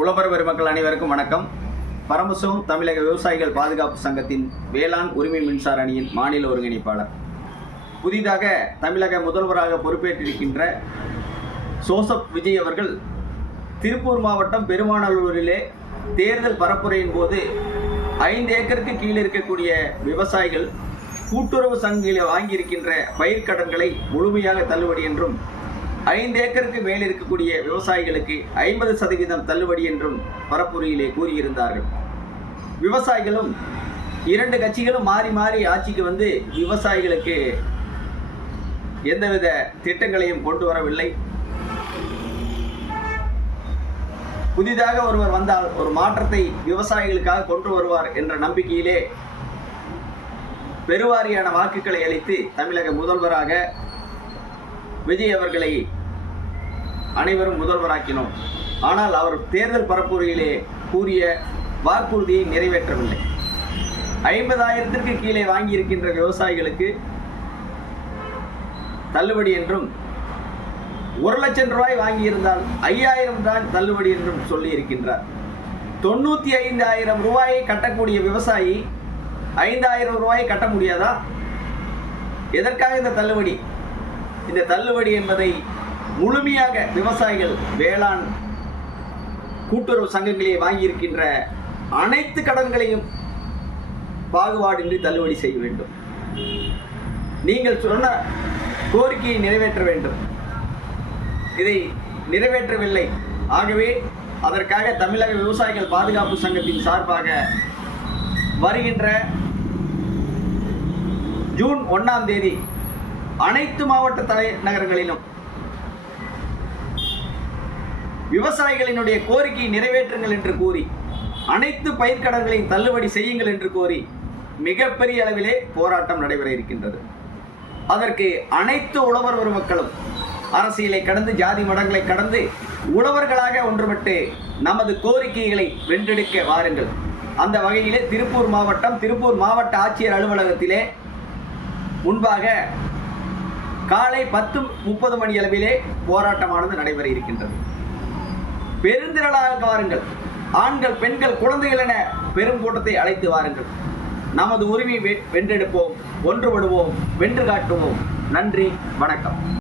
உழவர் பெருமக்கள் அனைவருக்கும் வணக்கம். பரமசிவம் தமிழக விவசாயிகள் பாதுகாப்பு சங்கத்தின் வேளாண் உரிமை மின்சார அணியின் மாநில ஒருங்கிணைப்பாளர். புதிதாக தமிழக முதல்வராக பொறுப்பேற்றிருக்கின்ற ஜோசப் விஜய் அவர்கள் திருப்பூர் மாவட்டம் பெருமாநல்லூரிலே தேர்தல் பரப்புரையின் போது 5 ஏக்கருக்கு கீழே இருக்கக்கூடிய விவசாயிகள் கூட்டுறவு சங்கங்களில் வாங்கியிருக்கின்ற பயிர்க்கடன்களை முழுமையாக தள்ளுபடி என்றும் 5 ஏக்கருக்கு மேல் இருக்கக்கூடிய விவசாயிகளுக்கு 50% தள்ளுபடி என்றும் பரப்புரையிலே கூறியிருந்தார்கள். விவசாயிகளும் 2 கட்சிகளும் மாறி மாறி ஆட்சிக்கு வந்து விவசாயிகளுக்கு எந்தவித திட்டங்களையும் கொண்டு வரவில்லை. புதிதாக ஒருவர் வந்தால் ஒரு மாற்றத்தை விவசாயிகளுக்காக கொண்டு வருவார் என்ற நம்பிக்கையிலே பெருவாரியான வாக்குகளை அளித்து தமிழக முதல்வராக விஜய் அவர்களை அனைவரும் முதல்வராக்கினோம். ஆனால் அவர் தேர்தல் பரப்புரையிலே கூறிய வாக்குறுதியை நிறைவேற்றவில்லை. 50,000க்கு கீழே வாங்கியிருக்கின்ற விவசாயிகளுக்கு தள்ளுபடி என்றும் 1 லட்சம் ரூபாய் வாங்கியிருந்தால் 5,000 தான் தள்ளுபடி என்றும் சொல்லி இருக்கின்றார். 95,000 ரூபாயை கட்டக்கூடிய விவசாயி 5,000 ரூபாயை கட்ட முடியாதா? எதற்காக இந்த தள்ளுபடி? இந்த தள்ளுபடி என்பதை முழுமையாக விவசாயிகள் வேளாண் கூட்டுறவு சங்கங்களே வாங்கியிருக்கின்ற அனைத்து கடன்களையும் பாகுபாடின்றி தள்ளுபடி செய்ய வேண்டும். நீங்கள் சொன்ன கோரிக்கையை நிறைவேற்ற வேண்டும். இதை நிறைவேற்றவில்லை. ஆகவே அதற்காக தமிழக விவசாயிகள் பாதுகாப்பு சங்கத்தின் சார்பாக வருகின்ற ஜூன் 1ஆம் தேதி அனைத்து மாவட்ட தலைநகரங்களிலும் விவசாயிகளினுடைய கோரிக்கையை நிறைவேற்றுங்கள் என்று கூறி அனைத்து பயிர்க்கடன்களையும் தள்ளுபடி செய்யுங்கள் என்று கோரி மிகப்பெரிய அளவிலே போராட்டம் நடைபெற இருக்கின்றது. அதற்கு அனைத்து உழவர் பெருமக்களும் அரசியலை கடந்து ஜாதி மடங்களை கடந்து உழவர்களாக ஒன்றுபட்டு நமது கோரிக்கைகளை வென்றெடுக்க வாருங்கள். அந்த வகையிலே திருப்பூர் மாவட்ட ஆட்சியர் அலுவலகத்திலே முன்பாக காலை 10:30 மணி அளவிலே போராட்டமானது நடைபெற இருக்கின்றது. பெருந்திரளாக வாருங்கள். ஆண்கள், பெண்கள், குழந்தைகள் என பெரும் கூட்டத்தை அழைத்து வாருங்கள். நமது உரிமையை வென்றெடுப்போம், ஒன்றுபடுவோம், வென்று காட்டுவோம். நன்றி, வணக்கம்.